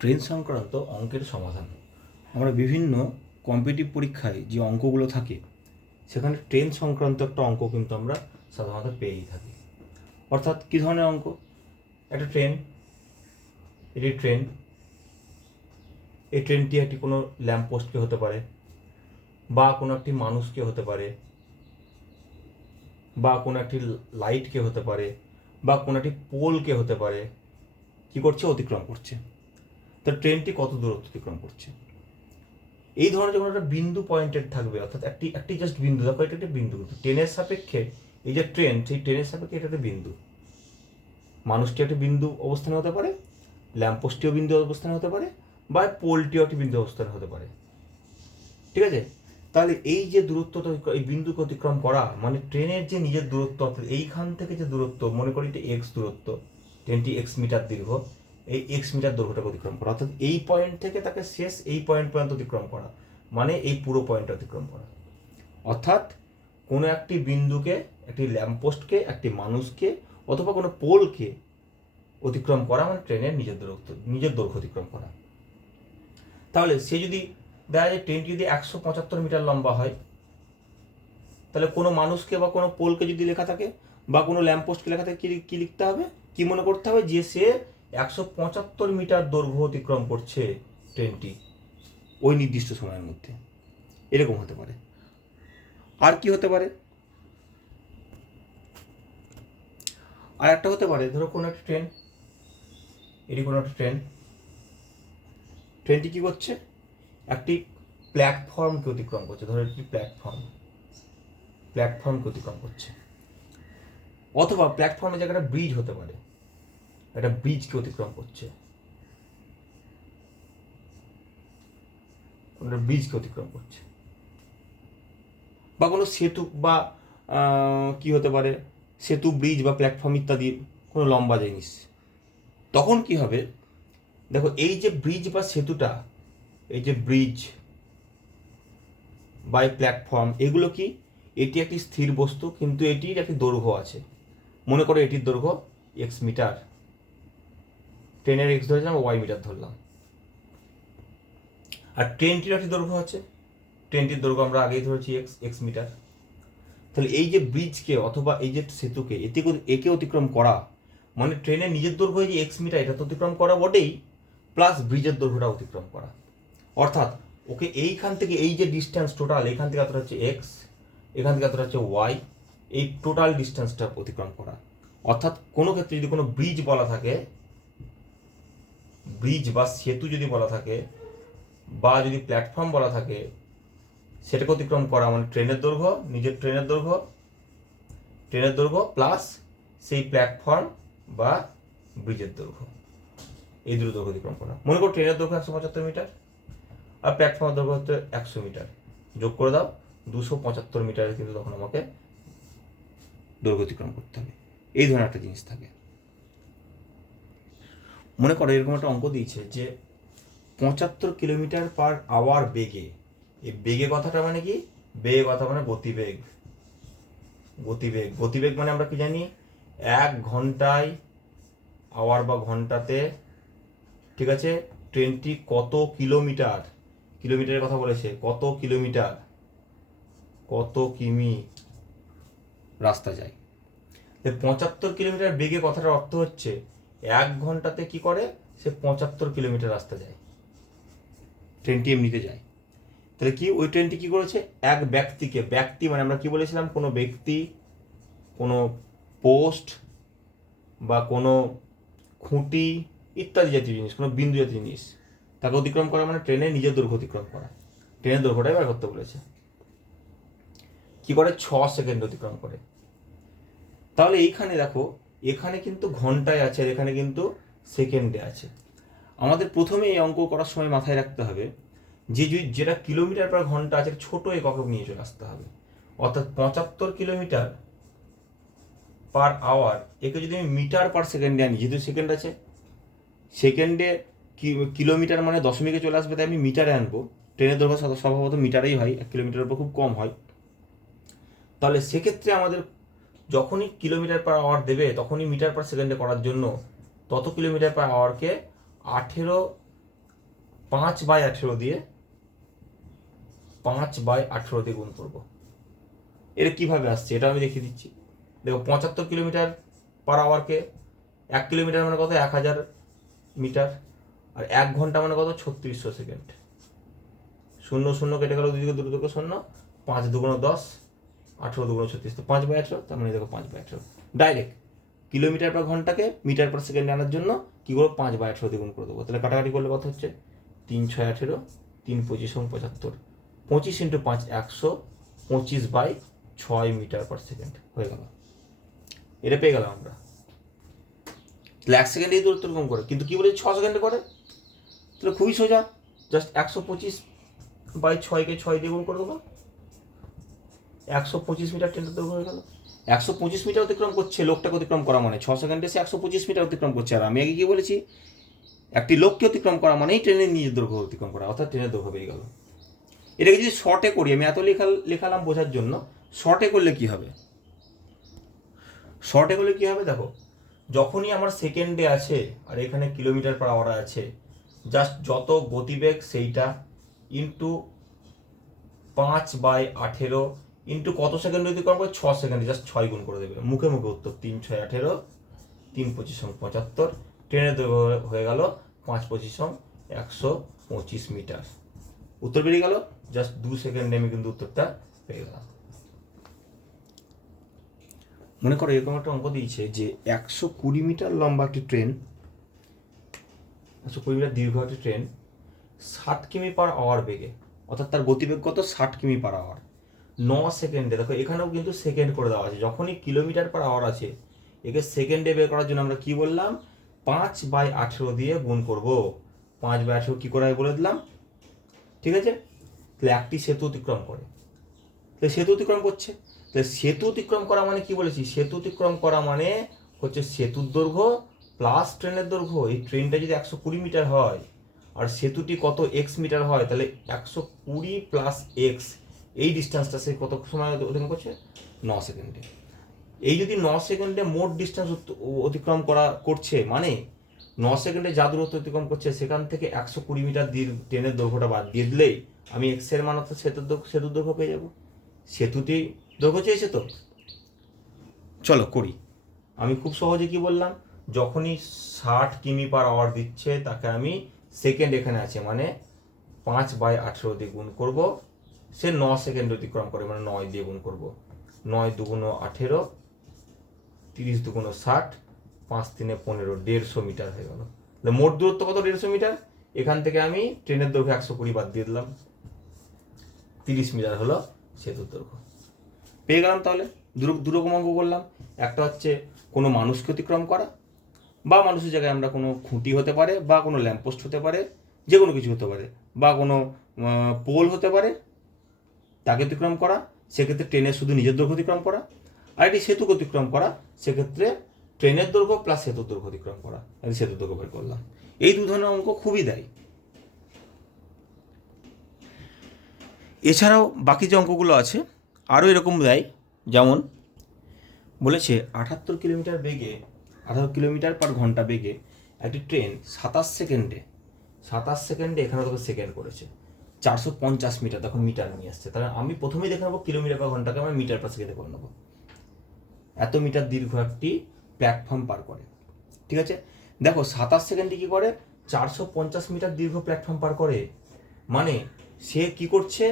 Train সংক্রান্ত অঙ্কের সমাধান। আমরা বিভিন্ন কম্পিটিটিভ পরীক্ষায় যে অঙ্কগুলো থাকে সেখানে ট্রেন সংক্রান্ত একটা অঙ্ক কিন্তু আমরা সাধারণত পেয়েই থাকি। অর্থাৎ কী ধরনের অঙ্ক? একটা ট্রেন, এটি ট্রেন, এই ট্রেনটি একটি কোনো ল্যাম্পপোস্টকে হতে পারে, বা কোনো একটি মানুষকে হতে পারে, বা কোনো একটি লাইটকে হতে পারে, বা কোনো একটি পোলকে হতে পারে। কী করছে? অতিক্রম করছে। তো ট্রেনটি কত দূরত্ব অতিক্রম করছে? এই ধরনের যখন একটা বিন্দু পয়েন্টেড থাকবে, অর্থাৎ একটি জাস্ট বিন্দু, দেখো এটা একটা বিন্দু, কিন্তু ট্রেনের সাপেক্ষে এই যে ট্রেন, সেই ট্রেনের সাপেক্ষে এটা একটা বিন্দু। মানুষটি একটা বিন্দু অবস্থানে হতে পারে, ল্যাম্পপোস্টটিও বিন্দু অবস্থানে হতে পারে, বা পোলটিও একটি বিন্দু অবস্থানে হতে পারে। ঠিক আছে? তাহলে এই যে দূরত্বটা, এই বিন্দুকে অতিক্রম করা মানে ট্রেনের যে নিজের দূরত্ব, অর্থাৎ এইখান থেকে যে দূরত্ব, মনে করি এটা এক্স দূরত্ব, ট্রেনটি এক্স মিটার দীর্ঘ, এই এক্স মিটার দৈর্ঘ্যটাকে অতিক্রম করা, অর্থাৎ এই পয়েন্ট থেকে তাকে শেষ এই পয়েন্ট পর্যন্ত অতিক্রম করা, মানে এই পুরো পয়েন্টটা অতিক্রম করা। অর্থাৎ কোনো একটি বিন্দুকে, একটি ল্যাম্পপোস্টকে, একটি মানুষকে অথবা কোনো পোলকে অতিক্রম করা মানে ট্রেনের নিজের দৈর্ঘ্য অতিক্রম করা। তাহলে সে যদি দেখা যায় ট্রেনটি যদি 175 মিটার লম্বা হয়, তাহলে কোনো মানুষকে বা কোনো পোলকে যদি লেখা থাকে বা কোনো ল্যাম্পপোস্টকে লেখা থাকে, কি লিখতে হবে, কি মনে করতে হবে, যে সে 175 মিটার দৈর্ঘ্য অতিক্রম করছে ট্রেনটি ওই নির্দিষ্ট সময়ের মধ্যে। এরকম হতে পারে। আর কি হতে পারে? আর একটা হতে পারে, ধরো কোনো একটা ট্রেন, এটি কোনো একটা ট্রেন, ট্রেনটি কি করছে? একটি প্ল্যাটফর্মকে অতিক্রম করছে। ধরো একটি প্ল্যাটফর্মকে অতিক্রম করছে, অথবা প্ল্যাটফর্মের জায়গাটা ব্রিজ হতে পারে, একটা ব্রিজকে অতিক্রম করছে, ব্রিজকে অতিক্রম করছে, বা কোনো সেতু, বা কি হতে পারে, সেতু, ব্রিজ বা প্ল্যাটফর্ম ইত্যাদি কোনো লম্বা জিনিস। তখন কি হবে? দেখো এই যে ব্রিজ বা সেতুটা, এই যে ব্রিজ বা এই প্ল্যাটফর্ম, এগুলো কি? এটি একটি স্থির বস্তু, কিন্তু এটির একটি দৈর্ঘ্য আছে। মনে করো এটির দৈর্ঘ্য এক্স মিটার, ট্রেনের এক্স ধরেছিলাম, ওয়াই মিটার ধরলাম, আর ট্রেনটির একটি দৈর্ঘ্য আছে, ট্রেনটির দৈর্ঘ্য আমরা আগেই ধরেছি এক্স মিটার। তাহলে এই যে ব্রিজকে অথবা এই যে সেতুকে একে অতিক্রম করা মানে ট্রেনের নিজের দৈর্ঘ্য যে এক্স মিটার, এটা তো অতিক্রম করা বটেই, প্লাস ব্রিজের দৈর্ঘ্যটা অতিক্রম করা। অর্থাৎ ওকে এইখান থেকে এই যে ডিস্টেন্স টোটাল, এখান থেকে এতটা হচ্ছে এক্স, এখান থেকে এতটা হচ্ছে ওয়াই, এই টোটাল ডিস্টেন্সটা অতিক্রম করা। অর্থাৎ কোনো ক্ষেত্রে যদি কোনো ব্রিজ বলা থাকে, ব্রিজ বা সেতু যদি বলা থাকে, বা যদি প্ল্যাটফর্ম বলা থাকে, সেটাকে অতিক্রম করা মানে ট্রেনের দৈর্ঘ্য, নিজের ট্রেনের দৈর্ঘ্য প্লাস সেই প্ল্যাটফর্ম বা ব্রিজের দৈর্ঘ্য, এই দুটো দৈর্ঘ্য অতিক্রম করা। মনে করো ট্রেনের দৈর্ঘ্য 175 মিটার আর প্ল্যাটফর্মের দৈর্ঘ্য হচ্ছে 100 মিটার, যোগ করে দাও 275 মিটারের কিন্তু তখন আমাকে দৈর্ঘ্য অতিক্রম করতে হবে। এই ধরনের একটা জিনিস থাকে। মনে করো এরকম একটা অঙ্ক দিয়েছে যে 75 কিলোমিটার পার আওয়ার বেগে, এই বেগে কথাটা মানে কি? বেগ কথা মানে গতিবেগ। গতিবেগ মানে আমরা কি জানি? 1 ঘন্টায়, আওয়ার বা ঘন্টাতে, ঠিক আছে, ট্রেনটি কত কিলোমিটার, কিলোমিটারের কথা বলেছে, কত কিলোমিটার, কত কিমি রাস্তা যায়। 75 কিলোমিটার বেগে কথাটার অর্থ হচ্ছে 1 ঘন্টাতে কি করে? সে 75 কিলোমিটার রাস্তা যায়, ট্রেনটি এমনিতে যায়। তাহলে কি ওই ট্রেনটি কি করেছে? এক ব্যক্তিকে, ব্যক্তি মানে আমরা কি বলেছিলাম, কোনো ব্যক্তি, কোনো পোস্ট বা কোনো খুঁটি ইত্যাদি জাতীয় জিনিস, কোনো বিন্দু জাতীয় জিনিস, তাকে অতিক্রম করা মানে ট্রেনের নিজের দৈর্ঘ্য অতিক্রম করা। ট্রেনের দৈর্ঘ্যটাই বের করতে বলেছে। কি করে? 6 সেকেন্ড অতিক্রম করে। তাহলে এইখানে দেখো, এখানে কিন্তু ঘন্টায় আছে আর এখানে কিন্তু সেকেন্ডে আছে। আমাদের প্রথমে এই অঙ্ক করার সময় মাথায় রাখতে হবে যে যেটা কিলোমিটার পার ঘন্টা আছে ছোট এককে নিয়ে চলে আসতে হবে। অর্থাৎ 75 কিলোমিটার পার আওয়ার, একে যদি আমি মিটার পার সেকেন্ডে আনি, যেহেতু সেকেন্ড আছে, সেকেন্ডে কিলোমিটার মানে দশমিকে চলে আসবে, তাই আমি মিটারে আনবো। ট্রেনের দৈর্ঘ্য স্বভাবত মিটারেই হয়, 1 কিলোমিটারের উপর খুব কম হয়। তাহলে সেক্ষেত্রে আমাদের যখনই কিলোমিটার পার আওয়ার দেবে, তখনই মিটার পার সেকেন্ডে করার জন্য তত কিলোমিটার পার আওয়ারকে 18 5/18 দিয়ে 5/18 দিয়ে গুণ করবো। এটা কিভাবে আসছে এটা আমি দেখিয়ে দিচ্ছি। দেখো 75 কিলোমিটার পার আওয়ারকে 1 কিলোমিটার মানে কত, 1000 মিটার, আর 1 ঘন্টা মানে কত, 3600 সেকেন্ড। 0 0 কেটে গেল, দুদিকে দুটো দুটো 0, 5 2 10, 18 2 36, তো 5/18, তার মানে দেখো 5/18 ডাইরেক্ট কিলোমিটার পার ঘন্টাকে মিটার পার সেকেন্ডে আনার জন্য কি করবো, 5/18 দিয়ে গুণ করে দেবো। তাহলে কাটাকাটি করলে কত হচ্ছে, 3 6 18, 3 25 75, 25 × 5 125/6 মিটার পার সেকেন্ড হয়ে গেল। এটা পেয়ে গেলাম আমরা। তাহলে 1 সেকেন্ডে এই দূরত্ব কম করে, কিন্তু কি বলেছি 6 সেকেন্ডে করে, তাহলে খুবই সোজা, জাস্ট 125/6 কে 6 দিয়ে গুণ করে দেবো, 125 মিটার ট্রেনটা দৈর্ঘ্য হয়ে গেল। 125 মিটার অতিক্রম করছে, লোকটাকে অতিক্রম করা মানে 6 সেকেন্ডে সে 125 মিটার অতিক্রম করছে। আর আমি আগে কি বলেছি, একটি লোককে অতিক্রম করা মানেই ট্রেনের নিজের দৈর্ঘ্য অতিক্রম করা, অর্থাৎ ট্রেনের দৈর্ঘ্য বেরিয়ে গেল। এটাকে যদি শর্টে করি, আমি এত লেখালাম বোঝার জন্য, শর্টে করলে কি হবে, শর্টে করলে কি হবে দেখো, যখনই আমার সেকেন্ডে আছে আর এখানে কিলোমিটার পার আওয়ার আছে, জাস্ট যত গতিবেগ সেইটা ইন্টু 5/18 ইন্টু কত সেকেন্ড অতিক্রম করে, 6 সেকেন্ডে জাস্ট 6 গুণ করে দেবে, মুখে মুখে উত্তর 3 6 18, 3 25 75, ট্রেনের দৈর্ঘ্য হয়ে গেল 5 25 125 মিটার। উত্তর বেরিয়ে গেল, জাস্ট 2 সেকেন্ডে আমি কিন্তু উত্তরটা পেয়ে গেলাম। মনে করো এরকম একটা অঙ্ক দিয়েছে যে 120 মিটার লম্বা একটি ট্রেন, 120 মিটার দীর্ঘ একটি ট্রেন 60 কিমি পার আওয়ার বেগে, অর্থাৎ তার গতিবেগ কত, 60 কিমি পার আওয়ার, 9 সেকেন্ডে, দেখো এখানেও কিন্তু সেকেন্ড করে দেওয়া আছে, যখনই কিলোমিটার পার আওয়ার আছে একে সেকেন্ডে বের করার জন্য আমরা কি বললাম, 5/18 দিয়ে গুণ করব। 5/18 কি করে বলে দিলাম, ঠিক আছে। তাহলে একটি সেতু অতিক্রম করে, তাহলে সেতু অতিক্রম করছে, তাহলে সেতু অতিক্রম করা মানে কি বলেছি, সেতু অতিক্রম করা মানে হচ্ছে সেতুর দৈর্ঘ্য প্লাস ট্রেনের দৈর্ঘ্য। এই ট্রেনটা যদি 120 মিটার হয় আর সেতুটি কত এক্স মিটার হয়, তাহলে 120 প্লাস এক্স, এই ডিস্টেন্সটা সে কত সময় অতিক্রম করছে, 9 সেকেন্ডে। এই যদি 9 সেকেন্ডে মোট ডিস্টেন্স অতিক্রম করছে মানে 9 সেকেন্ডে যা দূরত্ব অতিক্রম করছে সেখান থেকে 120 মিটার ট্রেনের দৈর্ঘ্যটা বাদ দিয়ে দিলেই আমি এক্স এর মান অর্থাৎ সেতুর দৈর্ঘ্য পেয়ে যাবো। সেতুটি দৈর্ঘ্য চেয়েছে তো, চলো করি। আমি খুব সহজে কি বললাম, যখনই 60 কিমি পার আওয়ার দিচ্ছে তাকে আমি সেকেন্ড এখানে আছে মানে 5/18 দিয়ে গুণ করব, সে 9 সেকেন্ড অতিক্রম করে মানে 9 দিয়ে গুণ করব, 9 2 18, 30 2 60, 5 3 15, 150 মিটার হয়ে গেল। মোট দূরত্ব কত, 150 মিটার। এখান থেকে আমি ট্রেনের দৈর্ঘ্য 120 বাদ দিয়ে দিলাম, 30 মিটার হলো সেতুর দৈর্ঘ্য। পেয়ে গেলাম। তাহলে দুরকম অঙ্ক করলাম, একটা হচ্ছে কোনো মানুষকে অতিক্রম করা, বা মানুষের জায়গায় আমরা কোনো খুঁটি হতে পারে, বা কোনো ল্যাম্পপোস্ট হতে পারে, যে কোনো কিছু হতে পারে, বা কোনো পোল হতে পারে, তাকে অতিক্রম করা, সেক্ষেত্রে ট্রেনের শুধু নিজের দৈর্ঘ্য অতিক্রম করা। আর এটি সেতুকে অতিক্রম করা, সেক্ষেত্রে ট্রেনের দৈর্ঘ্য প্লাস সেতুর দৈর্ঘ্য অতিক্রম করা, আমি সেতুর দৈর্ঘ্য বের করলাম। এই দু ধরনের অঙ্ক খুবই দেয়। এছাড়াও বাকি যে অঙ্কগুলো আছে আরও এরকম দেয়, যেমন বলেছে 78 কিলোমিটার বেগে, 18 কিলোমিটার পার ঘন্টা বেগে একটি ট্রেন 27 সেকেন্ডে এখানে তোকে সেকেন্ড করেছে, 450 মিটার, দেখো মিটার নিয়ে আসছে, তাহলে আমি প্রথমেই দেখে নেবো কিলোমিটার পার ঘন্টাকে আমরা মিটার পার সেকেন্ডে করে নেবো। এত মিটার দীর্ঘ একটি প্ল্যাটফর্ম পার করে, ঠিক আছে। দেখো 27 সেকেন্ডে কি করে, 450 মিটার দীর্ঘ প্ল্যাটফর্ম পার করে, মানে সে কি করছে,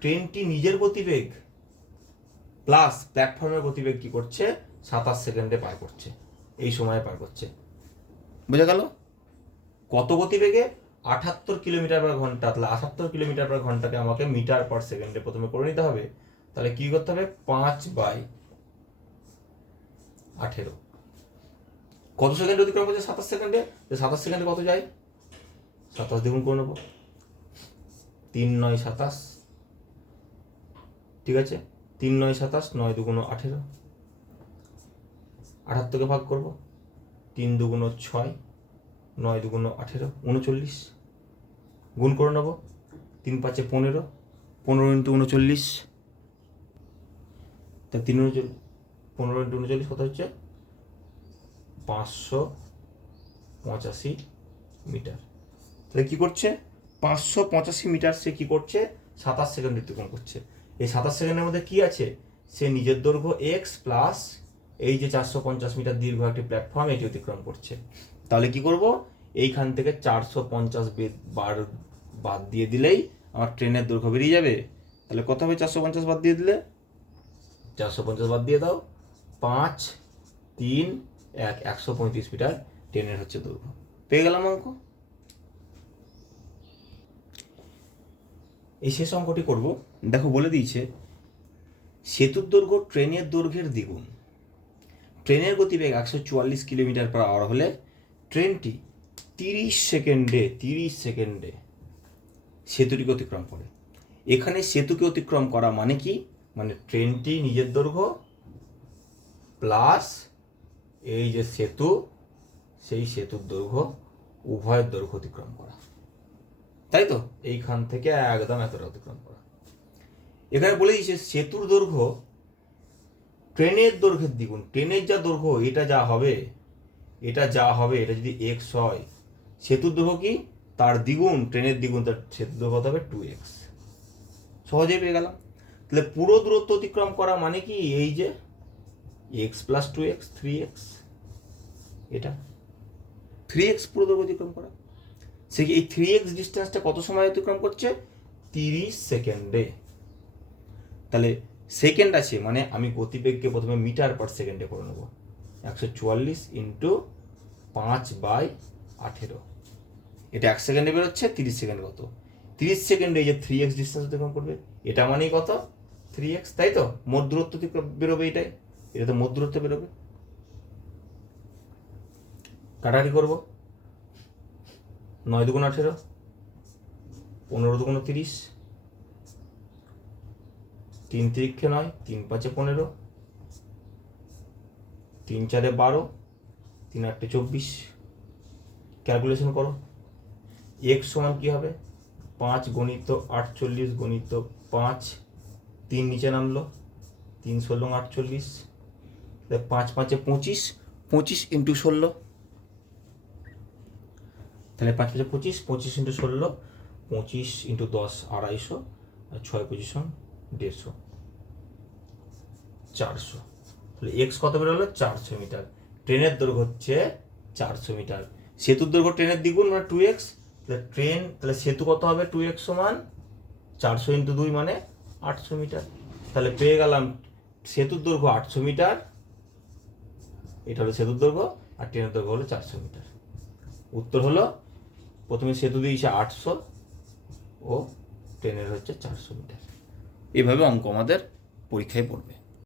ট্রেনটি নিজের গতিবেগ প্লাস প্ল্যাটফর্মের গতিবেগ কি করছে, 27 সেকেন্ডে পার করছে, এই সময়ে পার করছে। বোঝা গেল কত গতিবেগে, 78 কিলোমিটার পার ঘন্টা। তাহলে 78 কিলোমিটার পার ঘন্টাকে আমাকে মিটার পার সেকেন্ডে প্রথমে করে নিতে হবে। তাহলে কি করতে হবে, 5/18, কত সেকেন্ডে অতিক্রম করছে, 27 সেকেন্ডে। 27 সেকেন্ডে কত যায়, 27 দ্বিগুণ করে নেবো, 3 9 27, ঠিক আছে, 3 9 27, 9 2 18, 78কে ভাগ করব, 3 2 6, 9 2 18, 39, গুণ করে নেব, 3 5 15, 15 × 39, তা 15 × 39 কত হচ্ছে, 585 মিটার। তাহলে কি করছে, 585 মিটার সে কি করছে, 27 সেকেন্ড অতিক্রম করছে। এই 27 সেকেন্ডের মধ্যে কি আছে, সে নিজের দৈর্ঘ্য এক্স প্লাস এই যে 450 মিটার দীর্ঘ একটি প্ল্যাটফর্ম এটি অতিক্রম করছে। তাহলে কি করব, এইখান থেকে 450 বার বাদ দিয়ে দিলেই আমার ট্রেনের দৈর্ঘ্য বেরিয়ে যাবে। তাহলে কত হবে 450 বাদ দিয়ে দিলে, 450 বাদ দিয়ে দাও, 5 3 1 135 মিটার ট্রেনের হচ্ছে দৈর্ঘ্য। পেয়ে গেলাম অঙ্ক। এই শেষ অঙ্কটি করব। দেখো বলে দিয়েছে সেতুর দৈর্ঘ্য ট্রেনের দৈর্ঘ্যের দ্বিগুণ, ট্রেনের গতিবেগ 144 কিলোমিটার পার আওয়ার হলে ট্রেনটি 30 সেকেন্ডে সেতুটিকে অতিক্রম করে। এখানে সেতুকে অতিক্রম করা মানে কি, মানে ট্রেনটি নিজের দৈর্ঘ্য প্লাস এই যে সেতু, সেই সেতুর দৈর্ঘ্য, উভয়ের দৈর্ঘ্য অতিক্রম করা, তাই তো? এইখান থেকে একদম এতটা অতিক্রম করা। এখানে বলে দিয়েছে সেতুর দৈর্ঘ্য ট্রেনের দৈর্ঘ্যের দ্বিগুণ। ট্রেনের যা দৈর্ঘ্য এটা এটা যদি এক্স হয়, সেতুর দৈর্ঘ্য কি তার দ্বিগুণ, ট্রেনের দ্বিগুণ, তার সেতুর দৈর্ঘ্য হবে 2x। সহজেই পেয়ে গেলাম। তাহলে পুরো দূরত্ব অতিক্রম করা মানে কি, এই যে x প্লাস 2x 3x, এটা 3x পুরো দৈর্ঘ্য অতিক্রম করা। সে কি এই 3x ডিস্টেন্সটা কত সময় অতিক্রম করছে, 30 সেকেন্ডে। তাহলে সেকেন্ড আছে মানে আমি গতিবেগকে প্রথমে মিটার পার সেকেন্ডে করে নেবো, 144 ইন্টু 5/18, এটা 1 সেকেন্ডে বেরোচ্ছে, 30 সেকেন্ড কত, 30 সেকেন্ডে এই যে 3x ডিস্টেন্স অতিক্রম করবে, এটা মানেই কত 3x, তাই তো? মোট দূরত্ব বেরোবে এটাই, এটা তো মোট দূরত্ব বেরোবে। কাটাকাটি করবো, 9 2 18, 15 2 30, 3 3 9, 3 5 15, 3 4 12, 3 8 24। ক্যালকুলেশন করো, x সমান কি হবে, 5 গুণিত 48 গুণিত 5, 3 নিচে নামলো, 3 16 48, 5 5 25, 25 ইন্টু 16, তাহলে 5 5 25, 25 ইন্টু 16, 25 ইন্টু 10 250, আর 6 পজিশন 150, 400। তাহলে এক্স কত বেরোলো, 400 মিটার। ট্রেনের দৈর্ঘ্য হচ্ছে 400 মিটার, সেতুর দৈর্ঘ্য ট্রেনের দ্বিগুণ মানে 2x। তাহলে সেতু কত হবে, 2x সমান 400 ইন্টু 2 মানে 800 মিটার। তাহলে পেয়ে গেলাম সেতুর দৈর্ঘ্য 800 মিটার, এটা হলো সেতুর দৈর্ঘ্য, আর ট্রেনের দৈর্ঘ্য হলো 400 মিটার। উত্তর হলো, প্রথমে সেতু দিয়েছে 800 ও ট্রেনের হচ্ছে 400 মিটার। এভাবে অঙ্ক আমাদের পরীক্ষায় পড়বে।